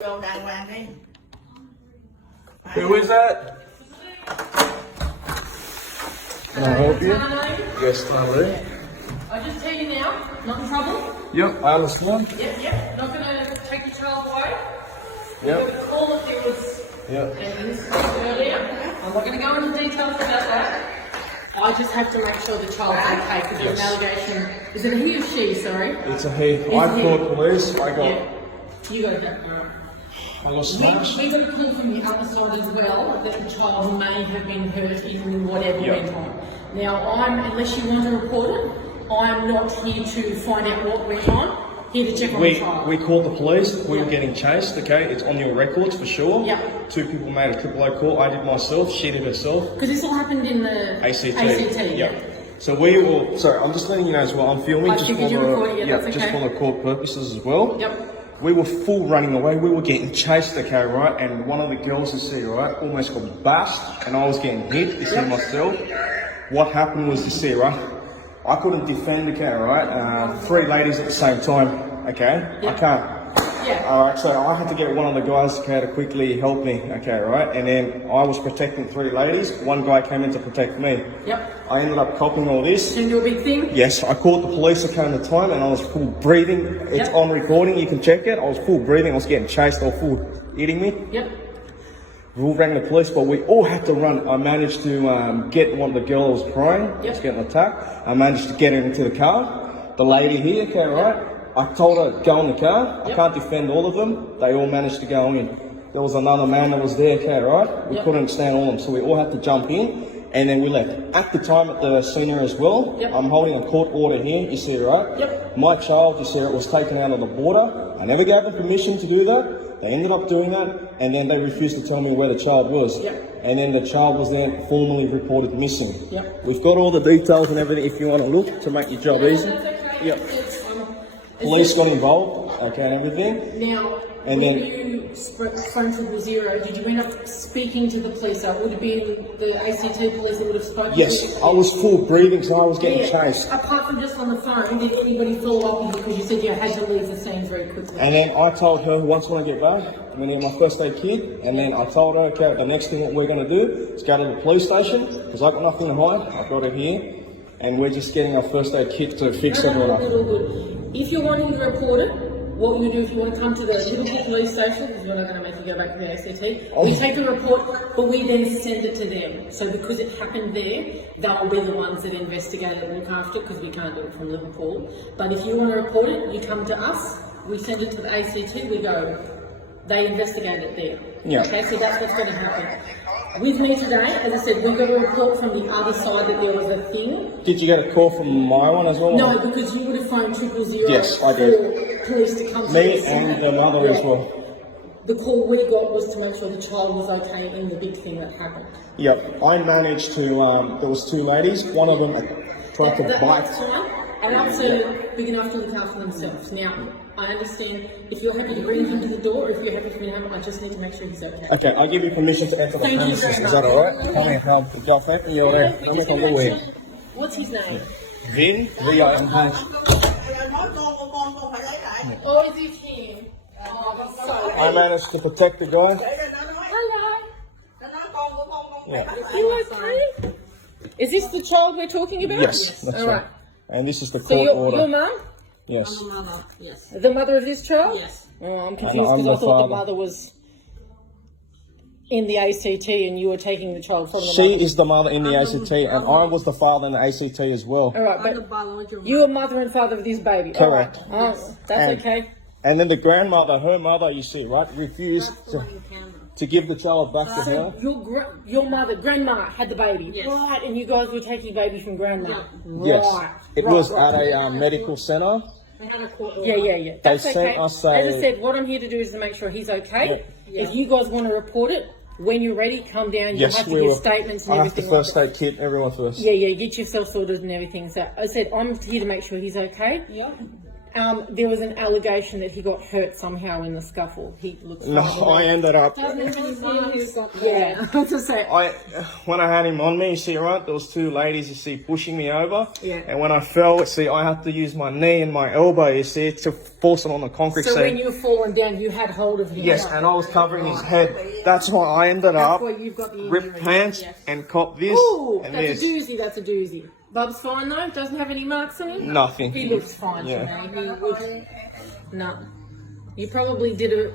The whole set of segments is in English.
Đồ đàng hoàng đi. Who is that? Can I help you? Yes, Tyler. I'll just tell you now, not in trouble. Yep, I understand. Yep. Not going to take the child away. Yep. We're going to call if there was Yep. evidence earlier. I'm not going to go into details about that. I just have to make sure the child's okay because there's an allegation. Is it a he or she? Sorry. It's a he. I a he. called police. I got You got that. I got smashed. We got a call from the other side as well that the child may have been hurt in whatever Yep. went on. Now, unless you want to report it, I'm not here to find out what went on. Here to check on the child. We called the police. We were getting chased. Okay, it's on your records for sure. Yeah. 2 people made a triple O call. I did myself. She did herself. Because this all happened in the ACT. Yep. So we will. Sorry, I'm just letting you know as well. I'm filming just for that's just okay. for the court purposes as well. Yep. We were full running away. We were getting chased, okay, right? And one of the girls, you see, right, almost got bashed, and I was getting hit. You see myself. What happened was, you see, right? I couldn't defend, okay, right? 3 ladies at the same time, okay? I can't. Yeah. Alright, so I had to get one of the guys, okay, to quickly help me, okay, right? And then I was protecting 3 ladies. One guy came in to protect me. Yep. I ended up copying all this. Can you do a big thing? Yes, I called the police, okay, at the time, and I was full breathing. It's on recording, you can check it. I was full breathing, I was getting chased, or full eating me. Yep. We all rang the police, but we all had to run. I managed to get one of the girls crying, was getting attacked. I managed to get her into the car. The lady here, okay, right? I told her, go in the car. I can't defend all of them. They all managed to go in. There was another man that was there, okay, right? We couldn't stand all of them, so we all had to jump in. And then we left. At the time at the senior as well, I'm holding a court order here, you see, right? Yep. My child, you see, it was taken out of the border. I never gave them permission to do that. They ended up doing that, and then they refused to tell me where the child was. Yep. And then the child was then formally reported missing. Yep. We've got all the details and everything if you want to look to make your job easy. Yep. Police got involved, okay, and everything. Now, And when then- you fronted the 0, did you end up speaking to the police? Or would it be the ACT police that would have spoken to Yes, you? I was full breathing, so I was getting chased. Apart from just on the phone, did anybody follow up with you because you said you had to leave the scene very quickly? And then I told her once when I get back, I'm gonna get my first aid kit, and then I told her, okay, the next thing that we're gonna do is go to the police station, because I've got nothing to hide, I've got it here, and we're just getting our first aid kit to fix everyone up. Good. If you're wanting to report it, what you do if you want to come to the Liverpool police station, because we're not going to make you go back to the ACT, we take the report, but we then send it to them. So because it happened there, they'll be the ones that investigate it and look after it, because we can't do it from Liverpool. But if you want to report it, you come to us, we send it to the ACT, we go, they investigate it there. Yeah. Okay, so that's what's going to happen. With me today, as I said, we got a report from the other side that there was a thing. Did you get a call from my one as well? No, because you would have phoned 000 Yes, I did. for police to come to Me the and scene. the mother as well. The call we got was to make sure the child was okay in the big thing that happened. Yep, I managed to, there was 2 ladies, one of them tried to bite. That's fine. Adults are big enough to look after themselves. Now, I understand if you're happy to bring him to the door, or if you're happy for me to have him, I just need to make sure he's okay. Okay, I'll give you permission to enter the Thank you premises, very is much. that alright? Come here, help the girlfriend, you're there. We Come just here, need to come make here. sure- What's his name? Vin, V-I-N-H. Nói con phải lấy lại. Oh, is it him? Oh, I'm sorry. I managed to protect the guy. Để nó nói. Hello. Nó nói con của con phải Yeah. bắt lại. You okay? Is this the child we're talking about? Yes, that's All right. And this is the So court your order. mum? Yes. Mother, yes. The mother of this child? Yes. Oh, I'm confused And I'm because I the thought the father. mother was in the ACT and you were taking the child from the She mother. is the mother in the ACT, and I was the father in the ACT as well. All right, I'm the but biological you are mother and father of this baby. Correct. All right. Oh, that's And- okay. And then the grandmother, her mother, you see, right, refused to give the child back to her. Your mother, grandma, had the baby. Yes. Right, and you guys were taking baby from grandma. Yes. Right. It right, was right. at a medical center. We had a court order. Yeah. That's sent okay. us As I said, what I'm here to do is to make sure he's okay. Yeah. If you guys want to report it, when you're ready, come down. You Yes, have to we give will. statements and I have to everything. first aid kit, everyone first. Yeah, get yourself sorted and everything. So I said, I'm here to make sure he's okay. Yeah. There was an allegation that he got hurt somehow in the scuffle. He looks No, I ended up. yeah, that's to say. When I had him on me, you see, right, there was two ladies, you see, pushing me over. Yeah. And when I fell, see, I had to use my knee and my elbow, you see, to force it on the concrete. So when you were falling down, you had hold of him. Yes, and I was covering his head. That's why I ended up why you've got the ripped injury. pants Yes. and cop this Ooh, and that's this. a doozy. That's a doozy. Bub's fine though. Doesn't have any marks on him. Nothing. He looks fine Yeah. to me. He would. No. You probably did a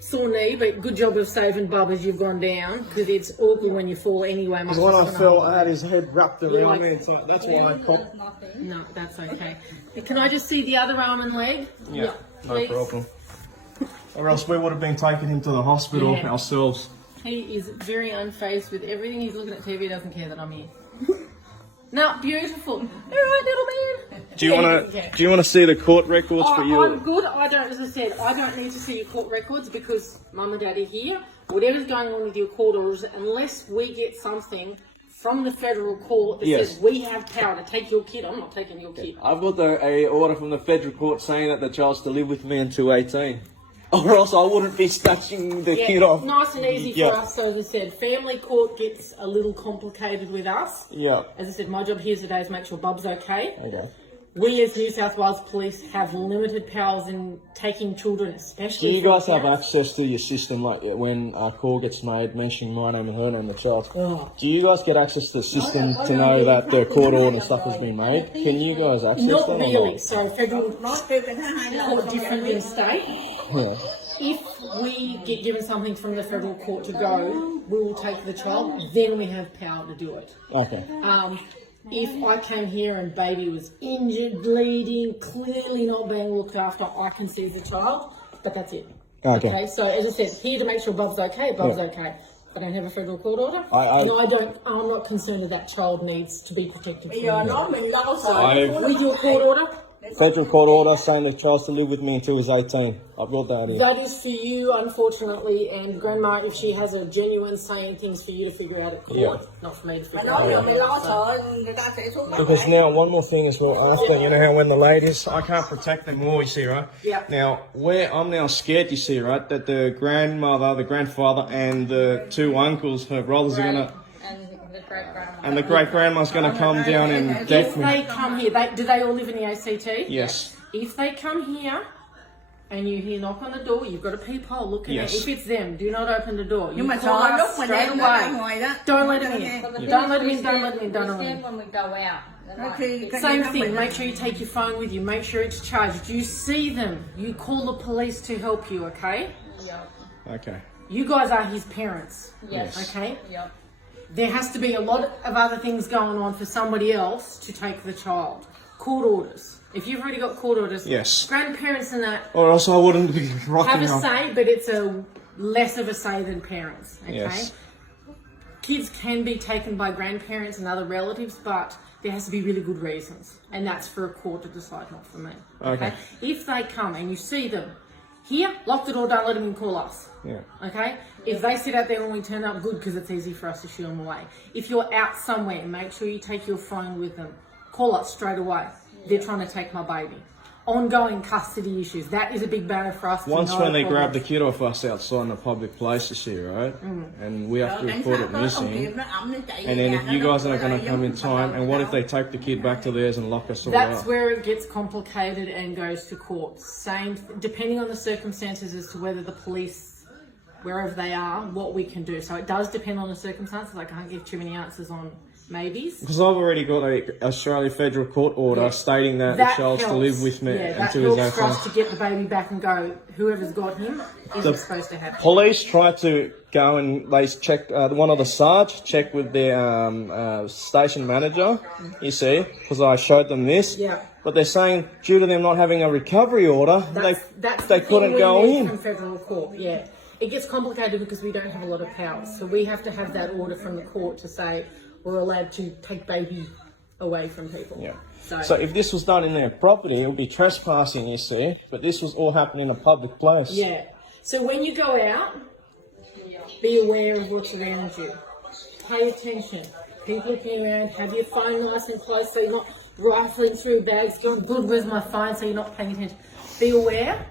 sore knee, but good job of saving Bub as you've gone down, because it's awkward when you fall anyway. Because when I fell, I had his head wrapped around me. So that's why I copped. No, that's okay. Can I just see the other arm and leg? Yeah, no please. problem. Or else we would have been taking him to the hospital Yeah. ourselves. He is very unfazed with everything. He's looking at TV, doesn't care that I'm here. No, beautiful. All right, little man. Do you want to see the court records for you? I'm good. I don't, as I said, I don't need to see your court records because Mum and Dad are here. Whatever's going on with your court orders, unless we get something from the federal court that Yes. says we have power to take your kid, I'm not taking your kid. I've got a order from the federal court saying that the child's to live with me until 18. Or else I wouldn't be snatching the kid off. Nice and easy for Yeah. us. So as I said, family court gets a little complicated with us. Yeah. As I said, my job here today is make sure Bub's okay. Okay. We as New South Wales Police have limited powers in taking children, Do especially. you from guys have parents. access to your system, like when a call gets made mentioning my name and her name, the child? Oh. Do you guys get access to the system to know that the court order and stuff has been made? Can you guys access Not that or really. not? So federal court different than state. Yeah. If we get given something from the federal court to go, we will take the child. Then we have power to do it. Okay. If I came here and baby was injured, bleeding, clearly not being looked after, I can seize the child, but that's it. Okay. So as I said, here to make sure Bub's okay. Bub's Yeah. okay. I don't have a federal court order, I- and I'm not concerned that that child needs to be protected. From I've with your court order, federal court order saying the child's to live with me until he's 18. I've got that here. that is for you, unfortunately, and Grandma, if she has a genuine saying things for you to figure out at court, Yeah. not for me to figure out. Because now, one more thing as well, after, you know how when the ladies, I can't protect them all, you see, right? Yeah. Now, I'm now scared, you see, right, that the grandmother, the grandfather, and the two uncles, her brothers, are going to, and the great-grandma's going to come down and If deck me. they come here, do they all live in the ACT? Yes. If they come here and you hear knock on the door, you've got a peephole looking Yes. at. If it's them, do not open the door. You Nhưng mà call sợ us lúc mà straight đem nó ra away. ngoài đó. Don't let them in. Don't let them in. Don't let them in. Don't let them in. when we go out. Same thing. Make sure you take your phone with you. Make sure it's charged. You see them. You call the police to help you. Okay. Okay. You guys are his parents. Yes. Okay. Yep. There has to be a lot of other things going on for somebody else to take the child. Court orders. If you've already got court orders, Yes. grandparents and that Or else I wouldn't be have rocking a around. say, but it's a less of a say than parents. Okay. Yes. Kids can be taken by grandparents and other relatives, but there has to be really good reasons, and that's for a court to decide, not for me. Okay. If they come and you see them here, lock the door. Don't let them in. Call us. Yeah. Okay? If they sit out there when we turn up, good, because it's easy for us to shoo them away. If you're out somewhere, make sure you take your phone with them. Call us straight away. They're trying to take my baby. Ongoing custody issues. That is a big banner for us. Once to know when they problems. grab the kid off us outside in a public place, you see, right? And we have to report it missing. And then if you guys aren't going to come in time, and what if they take the kid back to theirs and lock us all That's up? where it gets complicated and goes to court. Depending on the circumstances as to whether the police, wherever they are, what we can do. So it does depend on the circumstances. I can't give too many answers on maybes. Because I've already got a Australia Federal Court order Yeah. stating that, That the child's to helps. live with me Yeah, that until he's helps for 18. us to get the baby back and go, whoever's got him isn't supposed to have him. Police tried to go and they checked, one of the sarge checked with their station manager, you see, because I showed them this. Yeah. But they're saying due to them not having a recovery order, That's they the thing couldn't we go need in. from federal court. Yeah, it gets complicated because we don't have a lot of powers, so we have to have that order from the court to say we're allowed to take baby away from people. Yeah. So, if this was done in their property, it would be trespassing, you see. But this was all happening in a public place. yeah. So when you go out, be aware of what's around you. Pay attention. Keep looking around. Have your phone nice and close so you're not rifling through bags, going, good, where's my phone, so you're not paying attention. Be aware,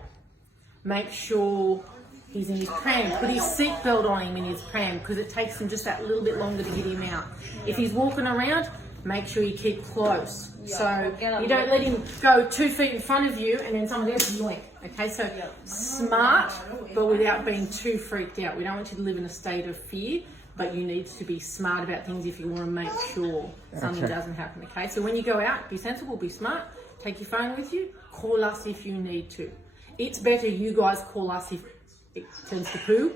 make sure he's in his pram, put his seatbelt on him in his pram, because it takes him just that little bit longer to get him out. If he's walking around, make sure you keep close. So you don't let him go 2 feet in front of you and then someone else is yoink. Okay, so smart, but without being too freaked out. We don't want you to live in a state of fear, but you need to be smart about things if you want to make sure something doesn't happen. Okay, so when you go out, be sensible, be smart, take your phone with you, call us if you need to. It's better you guys call us if it turns to poo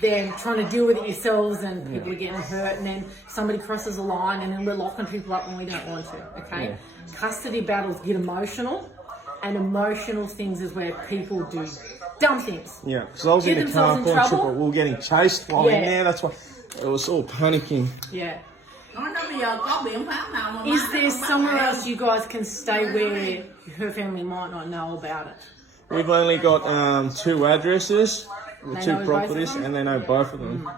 than trying to deal with it yourselves and people are getting hurt and then somebody crosses a line and then we're locking people up when we don't want to. Okay, custody battles get emotional, and emotional things is where people do dumb things. Yeah, because I was in the car, but we were getting chased while in there. That's why it was all panicking. Yeah. Is there somewhere else you guys can stay where her family might not know about it? We've only got 2 addresses, They 2 know properties, both of them? and they know both of them.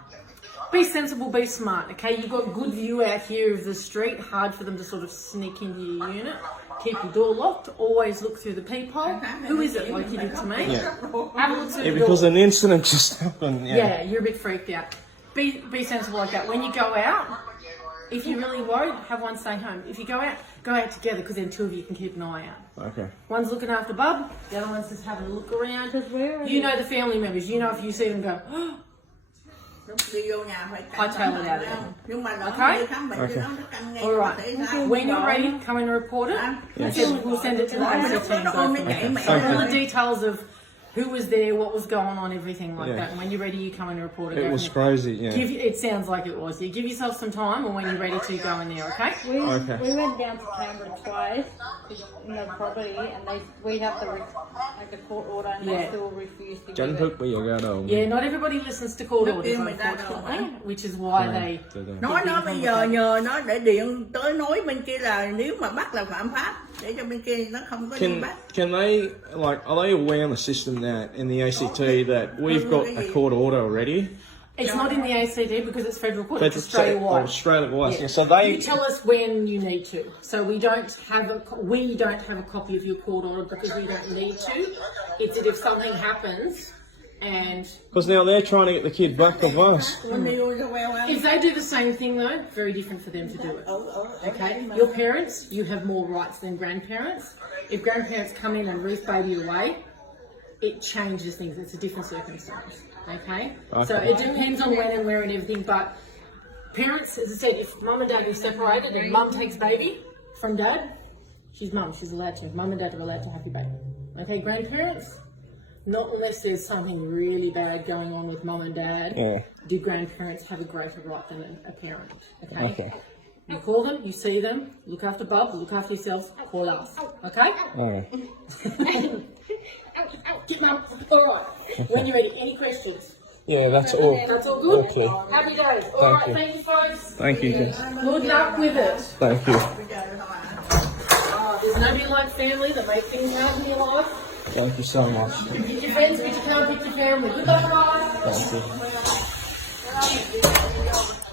Be sensible, be smart, okay? You've got good view out here of the street, hard for them to sort of sneak into your unit. Keep your door locked, always look through the peephole. Who is it, like you did to me? Yeah. Have a look through Yeah, the because door. an incident just happened. Yeah, you're a bit freaked out. Be sensible like that. When you go out, if you're really worried, have one stay home. If you go out together, because then 2 of you can keep an eye out. Okay. One's looking after Bub, the other one's just having a look around. You know the family members. You know if you see them go, oh, hightail it out of them. Okay? All right. When you're ready, come and report it. And we'll send it to the ACT and go from there. All the details of who was there, what was going on, everything like that. And when you're ready, you come and report it. It was crazy, yeah. It sounds like it was. You give yourself some time, and when you're ready to go in there, okay? We went down to Canberra twice in the property, and we have to make a court order, and they still refuse to give it. Yeah, not everybody listens to court orders, unfortunately, which is why they... Nói nó bây giờ nhờ nó để điện tới nói bên kia là nếu mà bắt là phạm pháp để cho bên kia nó không có đi bắt. Can they, like, are they aware on the system that in the ACT that we've got a court order already? It's not in the ACT because it's federal court, it's Australia-wide. Australia-wide. Yeah. So they... You tell us when you need to. So we don't have a copy of your court order because we don't need to. It's that if something happens and... Because now they're trying to get the kid back of us. If they do the same thing though, very different for them to do it. Okay? Your parents, you have more rights than grandparents. If grandparents come in and Ruth baby away, it changes things. It's a different circumstance. Okay? So it depends on when and where and everything, but parents, as I said, if mum and dad are separated and mum takes baby from dad, she's mum, she's allowed to. Mum and dad are allowed to have your baby. Okay, grandparents, not unless there's something really bad going on with mum and dad, do grandparents have a greater right than a parent. Okay? You call them, you see them, look after Bub, look after yourselves, call us. Okay? Get mum. All right. When you're ready, any questions? Yeah, that's all. That's all good? Okay. Happy days. All right, thank you, folks. Thank you. Good luck with it. Thank you. There's nobody like family that make things happen in your life. Thank you so much. Pick your friends, pick your town, pick your family. Good luck, guys. Thank you.